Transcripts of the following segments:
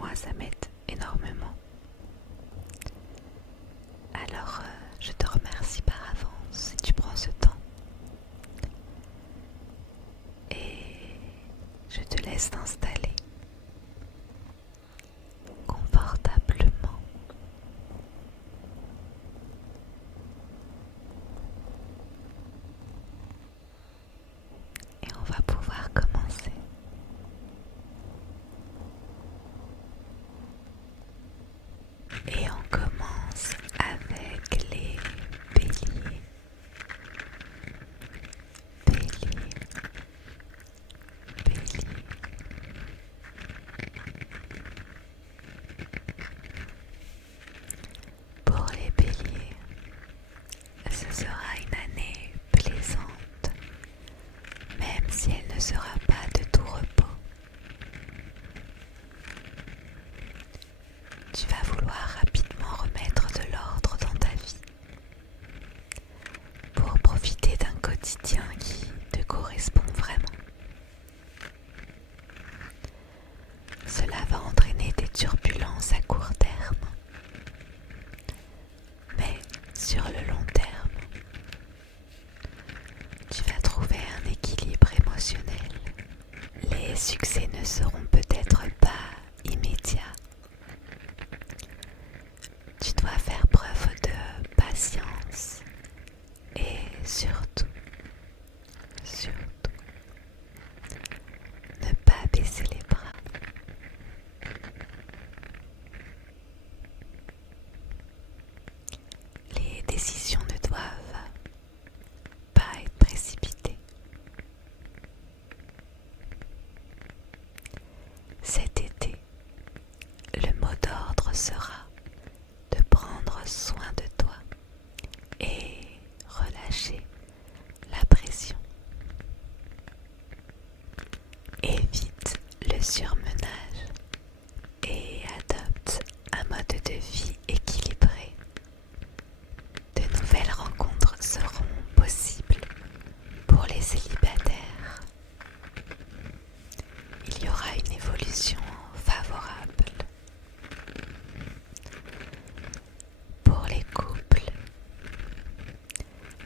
moi ça m'aide énormément. Alors je te remercie par avance si tu prends ce temps. Et je te laisse t'installer confortablement. Et on va pouvoir commencer. Et on commence avec les béliers. Bélier, bélier. Pour les béliers, ce sera une année plaisante, même si elle ne sera pas de tout repos. Tu vas vouloir rapidement remettre de l'ordre dans ta vie pour profiter d'un quotidien qui te correspond vraiment. Cela va entraîner des turbulences à court terme, mais sur le long terme, tu vas trouver un équilibre émotionnel. Les succès ne seront peut-être pas immédiats. Tu dois faire preuve de patience et surtout, ne pas baisser les bras. Les décisions ne doivent pas être précipitées. Cet été, le mot d'ordre sera de prendre soin de toi et relâcher la pression. Évite le surmenage et adopte un mode de vie équilibré. De nouvelles rencontres seront possibles pour les célibataires. Il y aura une évolution favorable. Pour les couples,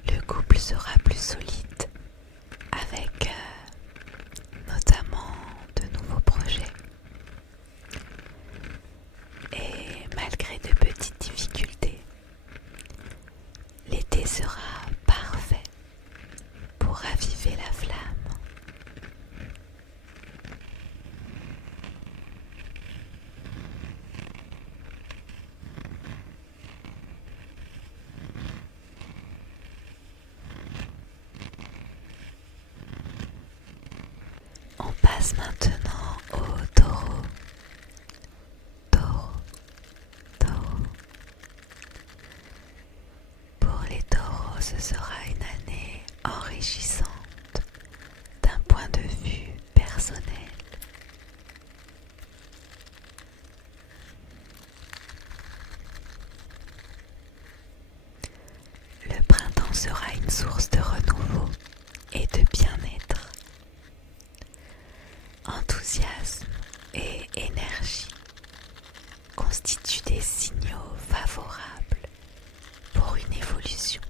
le couple sera plus solide avec notamment de nouveaux projets. Et malgré de petites difficultés, l'été sera parfait pour raviver la flamme. On passe maintenant au taureau. Taureau, taureau. Pour les taureaux, ce sera une année enrichissante d'un point de vue personnel. Le printemps sera une source de renouveau et de bien-être. Enthousiasme et énergie constituent des signaux favorables pour une évolution.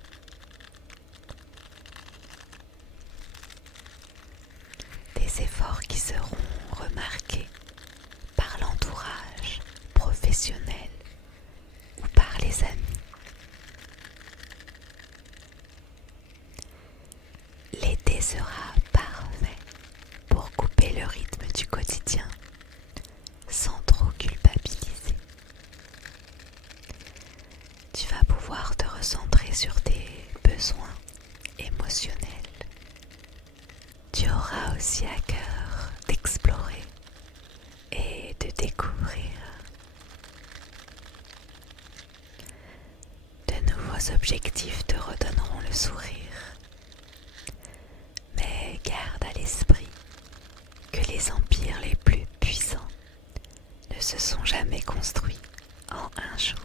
Des efforts qui seront remarqués par l'entourage professionnel ou par les amis. L'été sera parfait pour couper le rythme du quotidien sans trop culpabiliser. Tu vas pouvoir te recentrer sur tes besoins émotionnels. Tu auras aussi à cœur d'explorer et de découvrir de nouveaux objectifs te redonneront le sourire. Mais garde à l'esprit que les empires les plus puissants ne se sont jamais construits en un jour.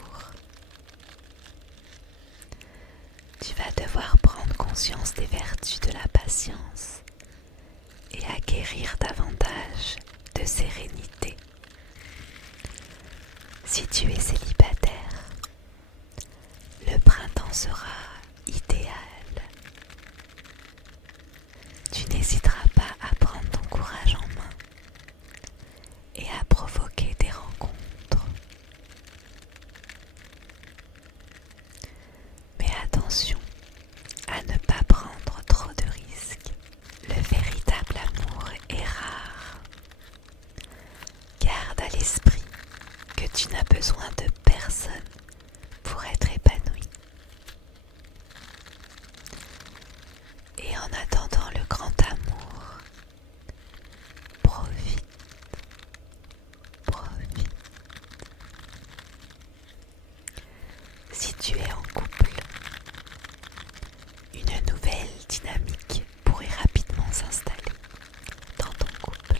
Tu vas devoir prendre conscience des vertus de la patience et acquérir davantage de sérénité. Si tu es célibataire, le printemps sera idéal. Tu n'hésiteras pas à prendre ton courage en main et à provoquer des rencontres. Mais attention à ne pas prendre trop de risques. Le véritable amour est rare. Garde à l'esprit que tu n'as besoin de personne pour être épanoui. Et en attendant le grand amour, profite. Si tu es en couple, une nouvelle dynamique pourrait rapidement s'installer dans ton couple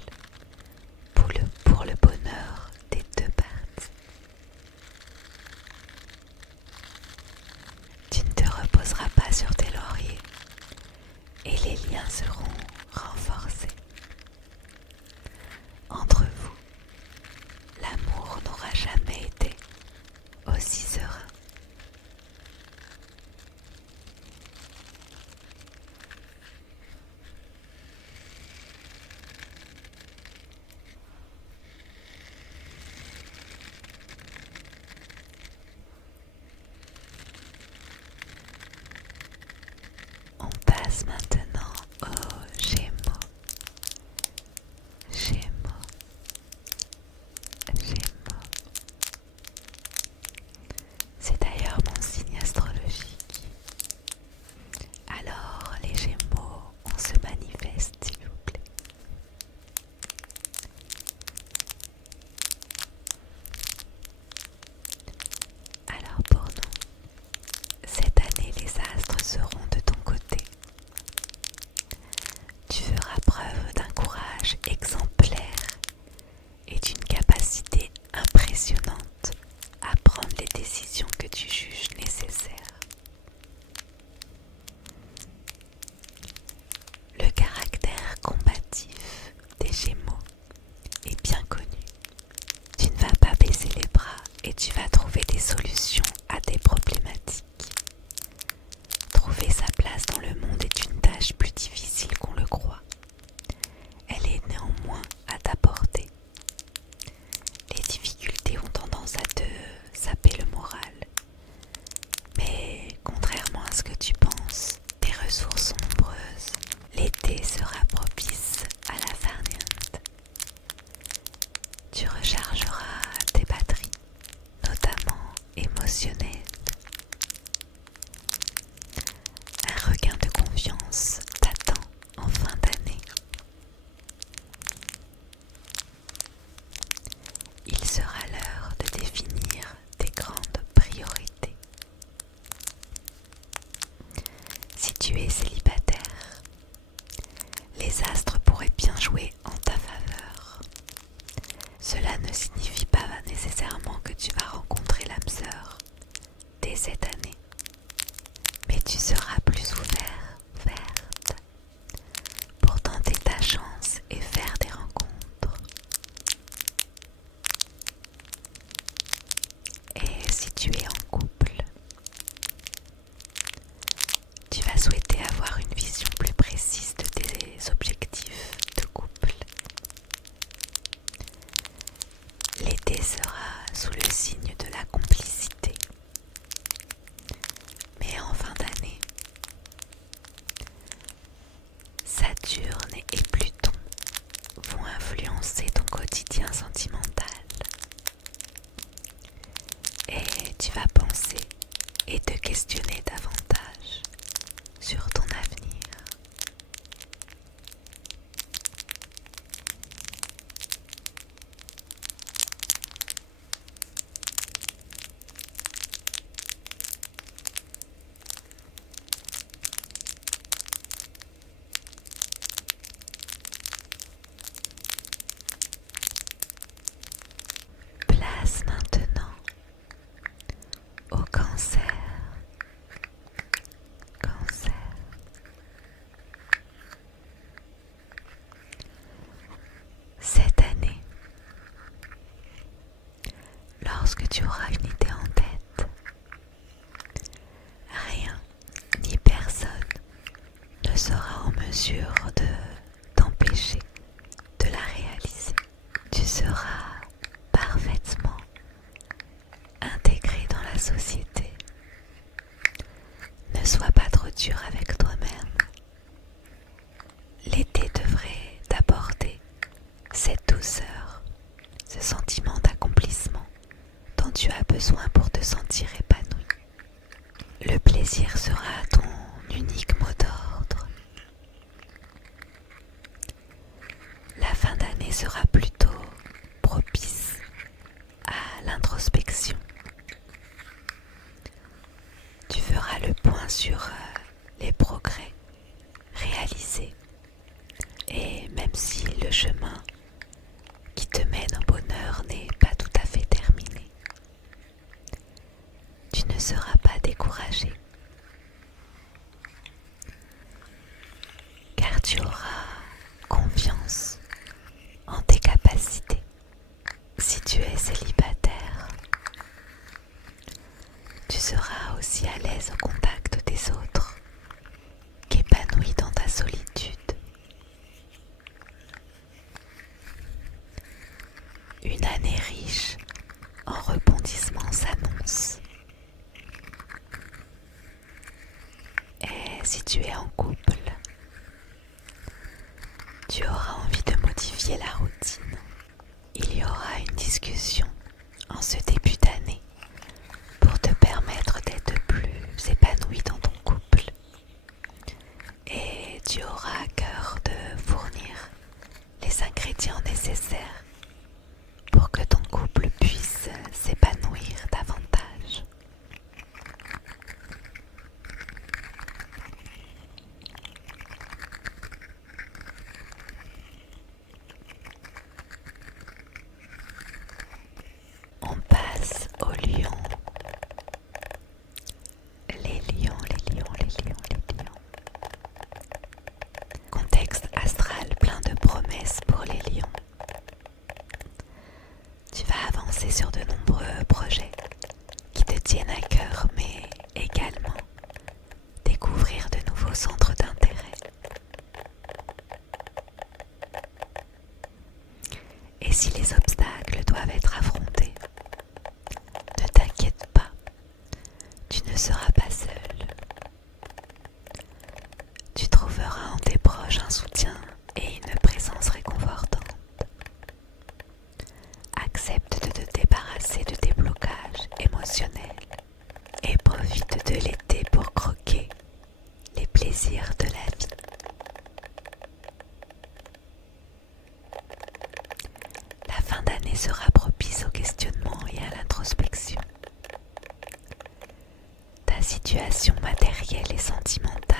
pour le bonheur des deux parties. Tu ne te reposeras pas sur tes lauriers et les liens seront renforcés. Entre vous, l'amour n'aura jamais été aussi serein. On passe maintenant aux Gémeaux. C'est d'ailleurs mon signe astrologique. Alors les Gémeaux, on se manifeste s'il vous plaît. Alors pour nous, cette année les astres seront de ton côté. Tu feras preuve d'un courage exemplaire et d'une capacité impressionnante à prendre les décisions que tu juges nécessaires. Le caractère combatif des Gémeaux est bien connu. Tu ne vas pas baisser les bras et tu vas trouver des solutions à tes problématiques. Trouver sa place dans le monde est une tâche plus difficile qu'on le croit. Elle est néanmoins à ta portée. Les difficultés ont tendance à te saper le moral. Mais contrairement à ce que tu penses, tes ressources sont nombreuses. L'été sera propice à la farniente. Tu rechargeras tes batteries, notamment émotionnelles. Un regain de confiance t'attend en fin d'année. Il sera l'heure de définir tes grandes priorités. Si tu es célibataire, les astres pourraient bien jouer en ta faveur. Cela ne signifie pas nécessairement que tu vas rencontrer l'âme sœur dès cette année, mais tu seras plus ouverte pour tenter ta chance et faire des rencontres. Et si tu es en couple, tu vas souhaiter avoir une vision plus précise de tes objectifs de couple. L'été sera sous le signe de la complicité. Mais en fin d'année, Saturne et Pluton vont influencer ton quotidien sentimental. Et tu vas société. Ne sois pas trop dur avec toi-même. L'été devrait t'apporter cette douceur, ce sentiment d'accomplissement dont tu as besoin pour te sentir épanoui. Le plaisir sera ton unique mot d'ordre. La fin d'année sera plutôt propice à l'introspection. Tu feras le point sur les progrès réalisés et même si le chemin qui te mène au bonheur n'est pas tout à fait terminé, tu ne seras pas découragé car tu auras confiance en tes capacités. Si tu es célibataire, tu seras aussi à l'aise au contact des autres qu'épanoui dans ta solitude. Une année riche en rebondissements s'annonce. Et si tu es en couple, tu auras envie de modifier la routine. Il y aura une discussion en ce début d'année pour te permettre d'être plus épanoui dans ton couple. Et tu auras à cœur de fournir les ingrédients nécessaires pour que ton couple puisse s'épanouir davantage. On passe aux lions. Les lions, les lions, les lions, les lions. Contexte astral plein de promesses pour les lions. Tu vas avancer sur de nombreux projets qui te tiennent à cœur, mais également découvrir de nouveaux centres d'intérêt. Et si les obstacles doivent être affrontés, ne t'inquiète pas, tu ne seras pas seul. Tu trouveras en tes proches un soutien et une présence réconfortante. Accepte de te débarrasser de tes blocages émotionnels et profite de l'été pour croquer les plaisirs de la vie. La fin d'année sera propice au questionnement et à l'introspection. Ta situation matérielle et sentimentale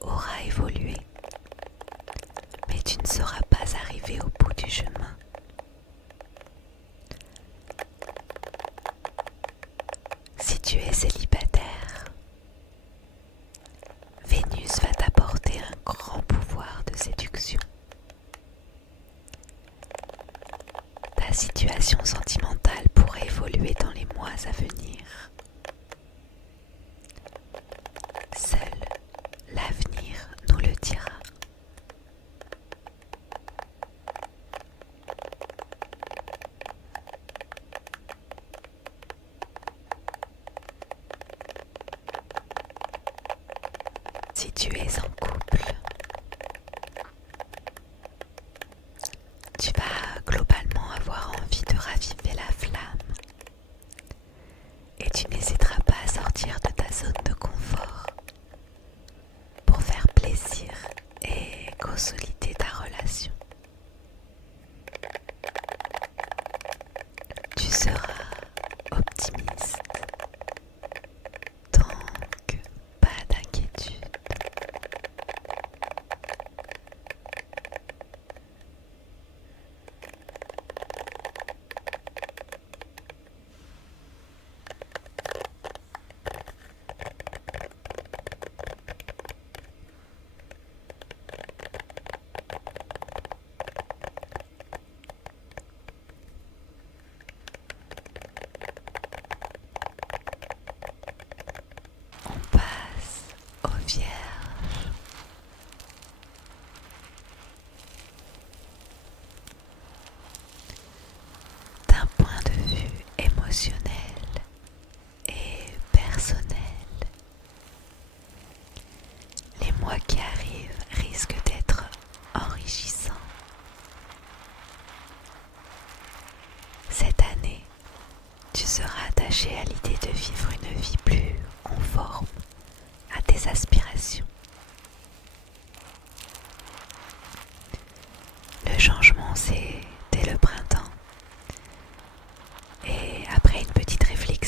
aura évolué, mais tu ne seras pas arrivé au bout du chemin. Si tu es célibataire, Vénus va t'apporter un grand pouvoir de séduction. Ta situation sentimentale pourrait évoluer dans les mois à venir. Seul l'avenir nous le dira. Si tu es en couple, tu vas globalement avoir envie de raviver la flamme et tu n'hésiteras pas à sortir de ta zone de confort pour faire plaisir et consolider ta relation. Tu seras optimiste, donc pas d'inquiétude.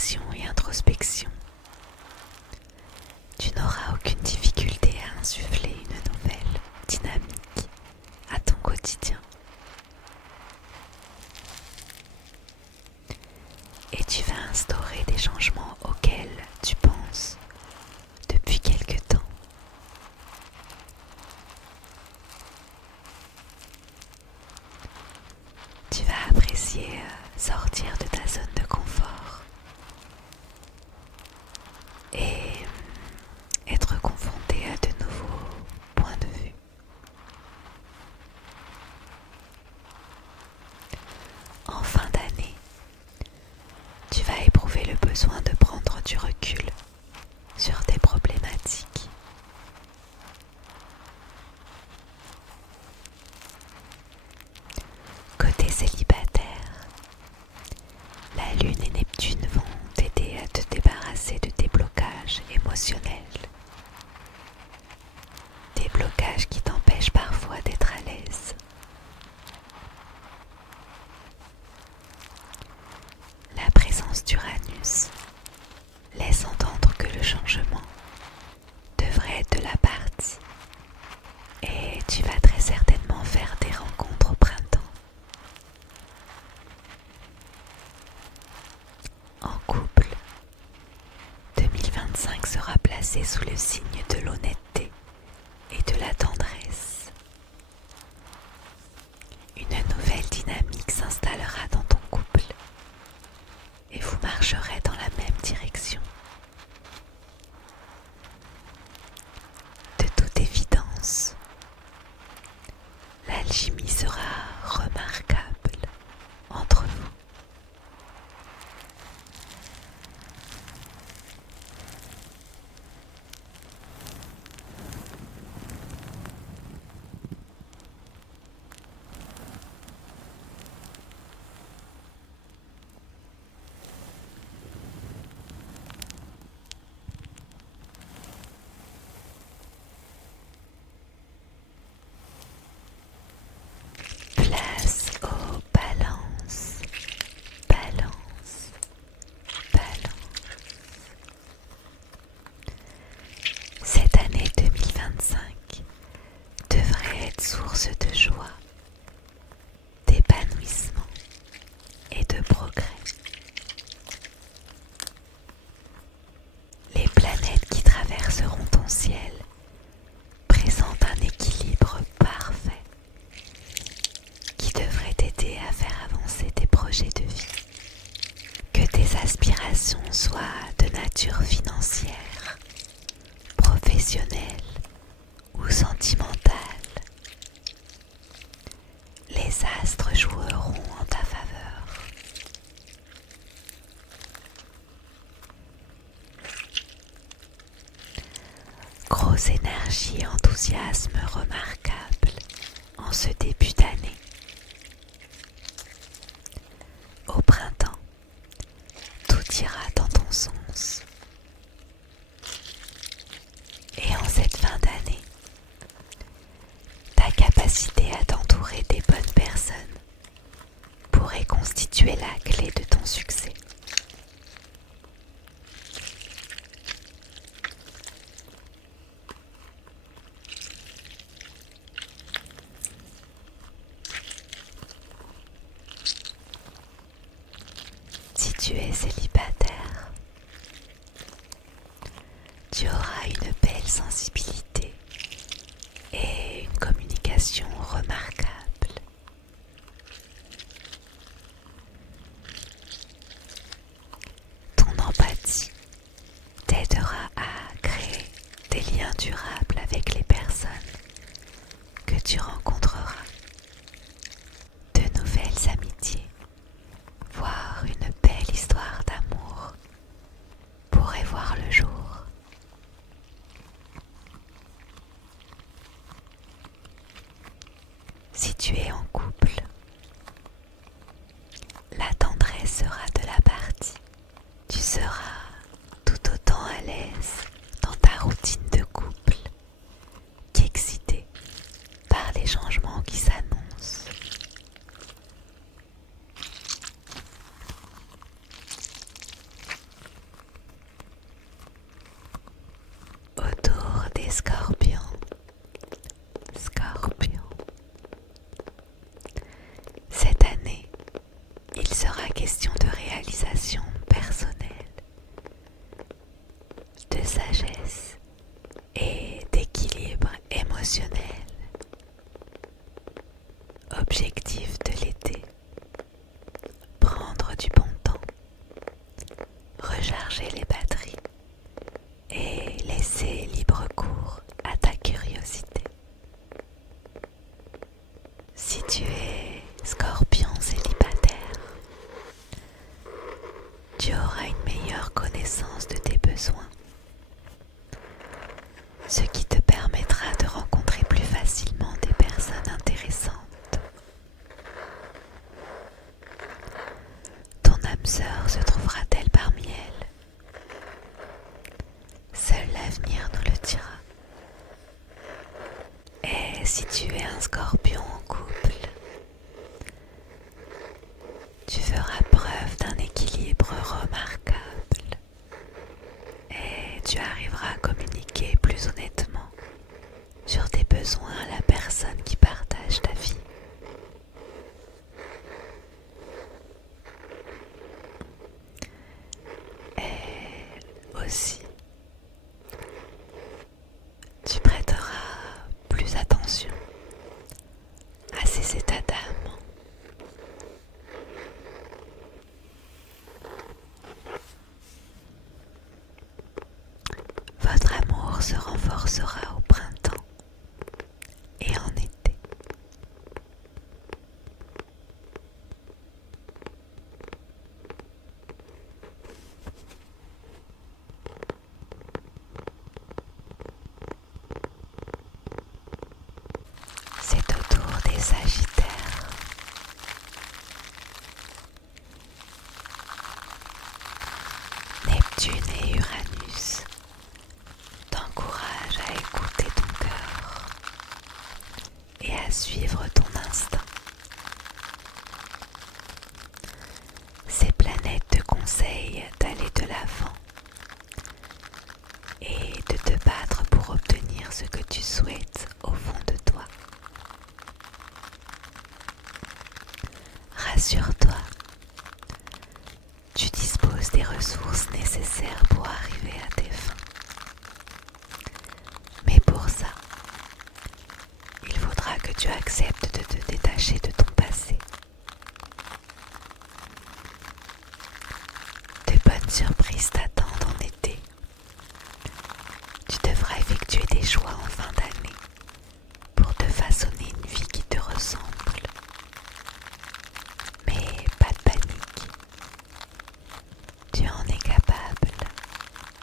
réflexion et introspection, tu n'auras aucune difficulté à insuffler une nouvelle dynamique à ton quotidien. Et tu vas instaurer des changements auxquels tu penses depuis quelque temps. Tu vas apprécier sortir de ta zone de confort et être confronté à de nouveaux points de vue. En fin d'année, tu vas éprouver le besoin de prendre du recul sur tes problématiques. Côté célibataire, la Lune et Neptune vont t'aider à te débarrasser de tes blocages émotionnels. Des blocages qui t'empêchent parfois d'être à l'aise. La présence d'Uranus laisse entendre que le changement devrait être de la partie et tu vas très certainement faire des rencontres au printemps. En couple, 2025 sera placé sous le signe de l'honnêteté et de la tendresse. Une nouvelle dynamique s'installera dans ton couple et vous marcherez dans la même direction. De toute évidence, l'alchimie sera remarquable entre vous. Place aux balances, balance, balance. Cette année 2025 devrait être source de joie, d'épanouissement et de progrès. Les planètes qui traverseront ton ciel présentent un équilibre parfait qui devrait t'aider à faire avancer tes projets de vie. Que tes aspirations soient de nature financière, professionnelle ou sentimentale, les astres joueront en ta faveur. Grosse énergie et enthousiasme remarquable en ce début d'année. Au printemps, tout ira dans ton sens. Et en cette fin d'année, ta capacité à t'entourer des bonnes personnes pourrait constituer la clé de ton succès. Si tu es célibataire, tu auras une belle sensibilité et une communication remarquable. Ton empathie t'aidera à créer des liens durables avec les personnes que tu rencontreras. De nouvelles amitiés, voire une belle histoire d'amour pourrait voir le jour. question de réalisation personnelle, de sagesse et d'équilibre émotionnel. Objectif de l'été: prendre du bon temps, recharger les batteries et laisser libre cours à ta curiosité. Si tu es Scorpion célibataire, tu auras une meilleure connaissance de tes besoins, ce qui te permettra de rencontrer plus facilement des personnes intéressantes. Ton âme sœur se trouvera-t-elle parmi elles? Seul l'avenir nous le dira. Et si tu es un Scorpion en couple, tu feras preuve d'un équilibre remarquable et tu arriveras à communiquer plus honnêtement sur tes besoins à la personne qui partage ta vie. Et aussi, tu prêteras plus attention à ces états d'âme. Votre amour se renforcera au printemps et en été. C'est au tour des Sagittaires. Neptune et Uranus t'encouragent à écouter ton cœur et à suivre ton instinct. Ces planètes te conseillent d'aller de l'avant et de te battre pour obtenir ce que tu souhaites au fond de toi. Rassure-toi, tu disposes des ressources nécessaires pour arriver à tes fins. Mais pour ça, il faudra que tu acceptes de te détacher de ton passé. De bonnes surprises t'attendent en été. Tu devras effectuer des choix en fin d'année pour te façonner une vie qui te ressemble. Mais pas de panique, tu en es capable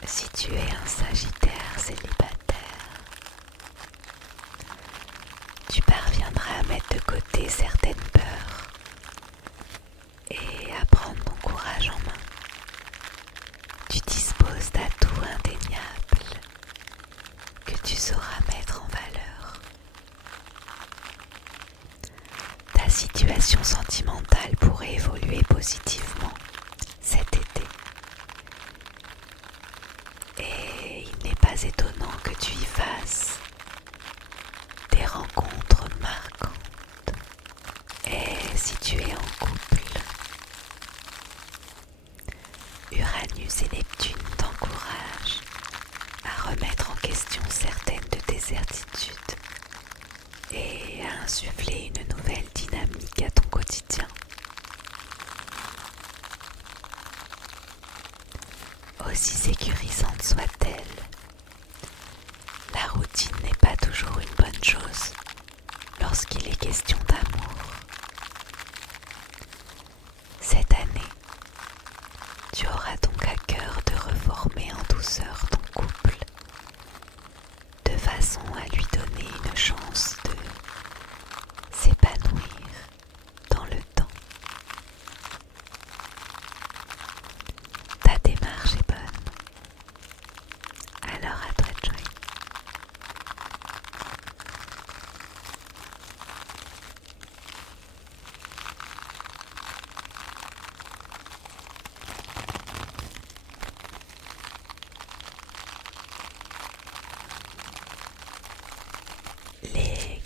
si tu es un Sagittaire célibataire. Tu parviendras à mettre de côté certaines peurs et à prendre ton courage en main. Tu disposes d'atouts indéniables que tu sauras mettre en valeur. Ta situation sentimentale pourrait évoluer positivement cet été. Et il n'est pas étonnant que tu y fasses des rencontres marquantes. Et si tu es en couple, Uranus et Neptune t'encouragent à remettre en question certaines de tes certitudes et à insuffler une nouvelle dynamique à ton quotidien. Aussi sécurisante soit-elle, la routine n'est pas toujours une bonne chose lorsqu'il est question d'amour. Cette année, tu auras donc à cœur de reformer en douceur ton couple, de façon à lui donner une chance de s'épanouir dans le temps. Ta démarche est bonne, alors à toi de jouer. Les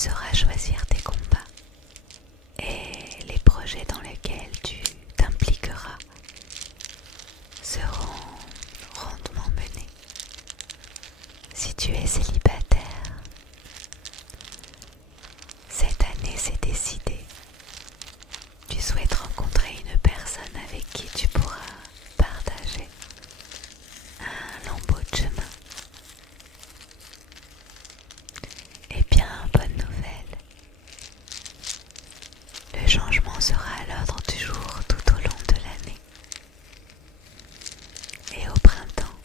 sauras choisir tes combats et les projets dans lesquels tu t'impliqueras seront rondement menés. Si tu es célibataire, cette année c'est décidé. Tu souhaites rencontrer une personne avec qui tu pourras partager un lambeau de chemin. Eh bien, bonne nouvelle. Le changement sera à l'ordre du jour tout au long de l'année. Et au printemps,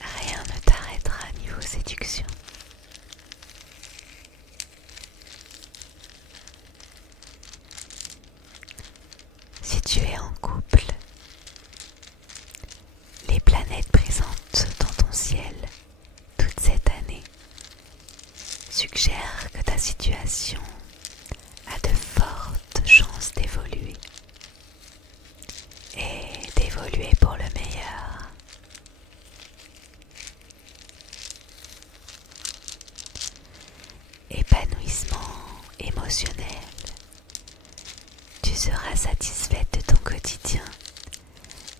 rien ne t'arrêtera niveau séduction. Si tu es en couple, les planètes présentes dans ton ciel toute cette année suggèrent que ta situation a de fortes chances d'évoluer et d'évoluer pour le meilleur. Épanouissement émotionnel. Tu seras satisfaite de ton quotidien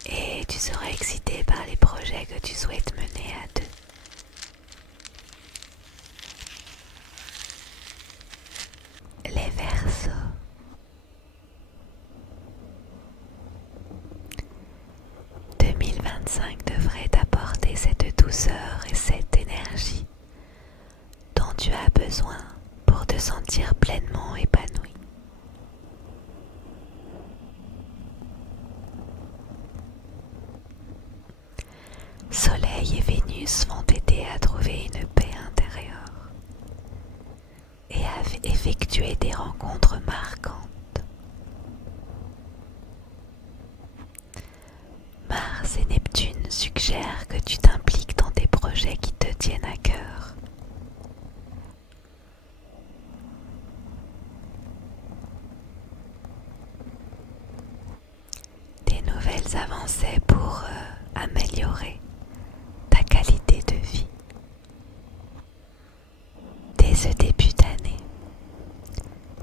et tu seras excitée par les projets que tu souhaites mener à deux. Les Verseaux. « 2025 devrait t'apporter cette douceur et cette énergie dont tu as besoin pour te sentir pleinement épanoui. Soleil et Vénus vont t'aider à trouver une paix intérieure et à effectuer des rencontres marquantes. Mars et Neptune suggèrent que tu t'impliques dans des projets qui te tiennent à cœur. Des nouvelles avancées pour améliorer ta qualité de vie. Dès ce début d'année,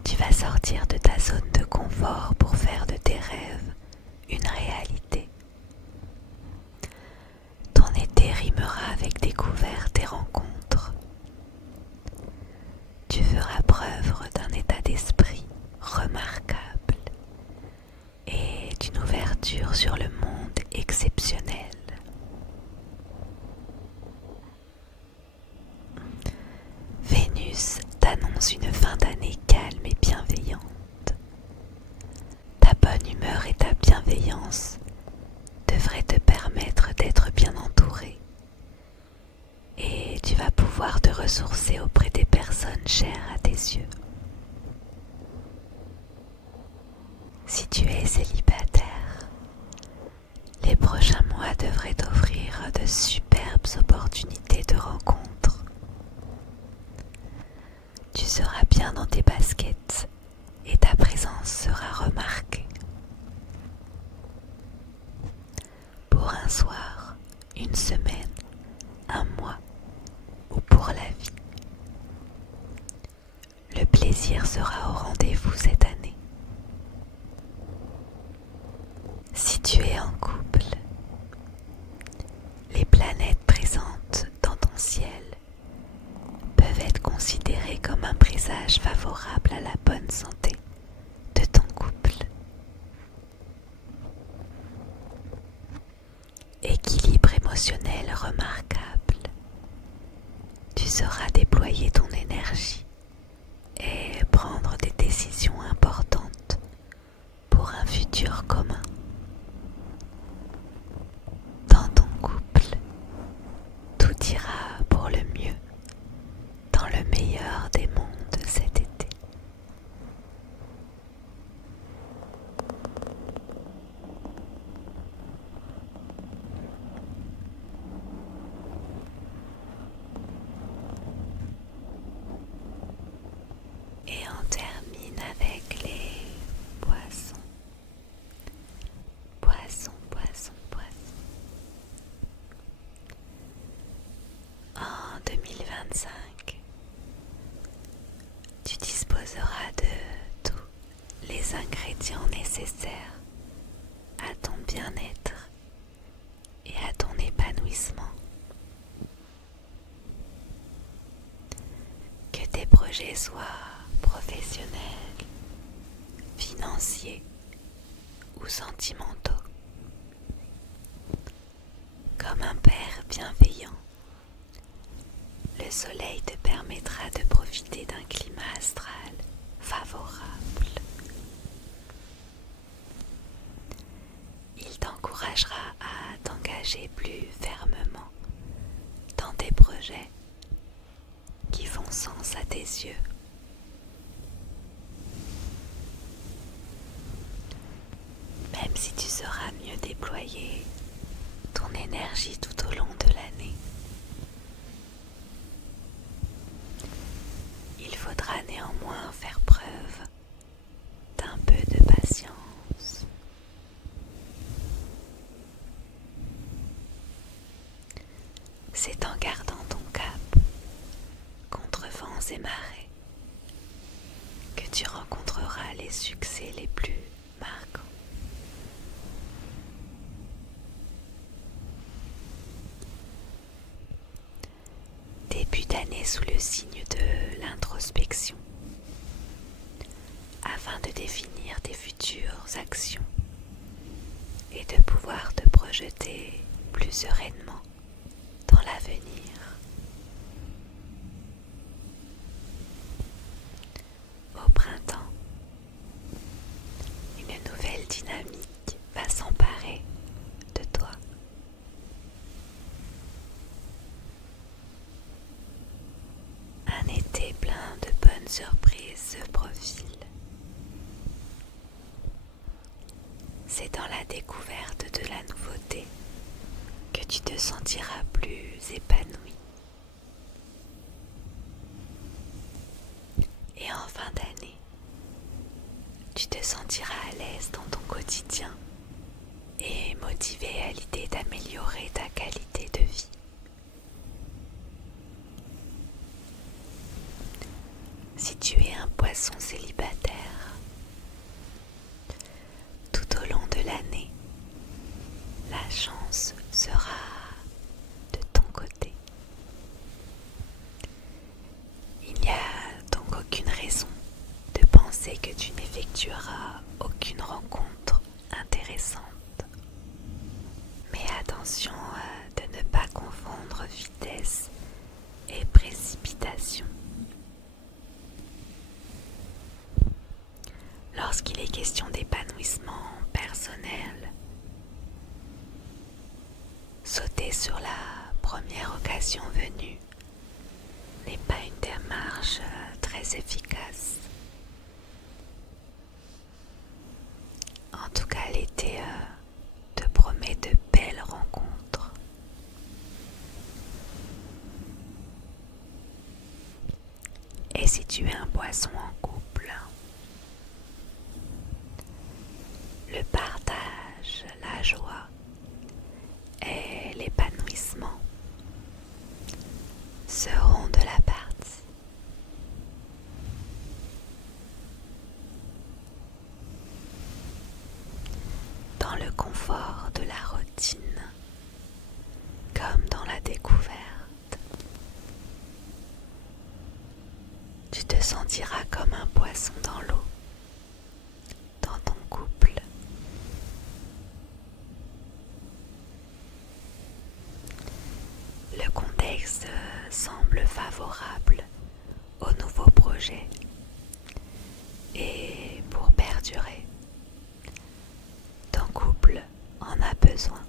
tu vas sortir de ta zone de confort pour faire de tes rêves une réalité. Ton été rimera avec découvertes et rencontres. Tu feras preuve d'un état d'esprit remarquable et d'une ouverture sur le monde exceptionnelle. Vénus t'annonce une fin d'année calme et bienveillante. Ta bonne humeur et ta bienveillance devraient te permettre d'être bien entouré et tu vas pouvoir te ressourcer auprès des personnes chères à tes yeux. Si tu es célibataire, les prochains mois devraient t'offrir de superbes opportunités de rencontres. Tu seras bien dans tes baskets et ta présence sera remarquée. Pour un soir, une semaine, un mois ou pour la vie. Le plaisir sera au rendez-vous cette année. Si tu es en couple, les planètes présentes dans ton ciel peuvent être considérées comme un présage favorable à la bonne santé de ton couple. Équilibre émotionnel remarquable. Tu sauras déployer ton énergie et prendre des décisions importantes pour un futur commun. Dans ton couple, tout ira pour le mieux, dans le meilleur des mondes cet été. nécessaire à ton bien-être et à ton épanouissement. Que tes projets soient professionnels, financiers ou sentimentaux. Comme un père bienveillant, le soleil te permettra de profiter d'un climat astral favorable. Il t'encouragera à t'engager plus fermement dans tes projets qui font sens à tes yeux. Même si tu sauras mieux déployer ton énergie tout au long de l'année, il faudra néanmoins faire preuve d'un peu de patience. C'est en gardant ton cap contre vents et marées que tu rencontreras les succès les plus marquants. Début d'année sous le signe de l'introspection, afin de définir tes futures actions et de pouvoir te projeter plus sereinement dans l'avenir. Au printemps, une nouvelle dynamique va s'emparer de toi. Un été plein de bonnes surprises se profile. C'est dans la découverte de la nouveauté que tu te sentiras plus épanoui. Et en fin d'année, tu te sentiras à l'aise dans ton quotidien et motivé à l'idée d'améliorer ta qualité de vie. Si tu es un poisson célibataire, tout au long de l'année, la chance sera de ton côté. Il n'y a donc aucune raison de penser que tu n'effectueras aucune rencontre intéressante. Mais attention de ne pas confondre vitesse et précipitation. Lorsqu'il est question d'épanouissement personnel, sauter sur la première occasion venue n'est pas une démarche très efficace. En tout cas, l'été te promet de belles rencontres. Et si tu es un poisson en couple, le partage, la joie et l'épanouissement seront de la partie. Dans le confort de la routine, comme dans la découverte, tu te sentiras comme un poisson dans l'eau, dans ton couple. Le contexte semble favorable aux nouveaux projets et pour perdurer, ton couple en a besoin.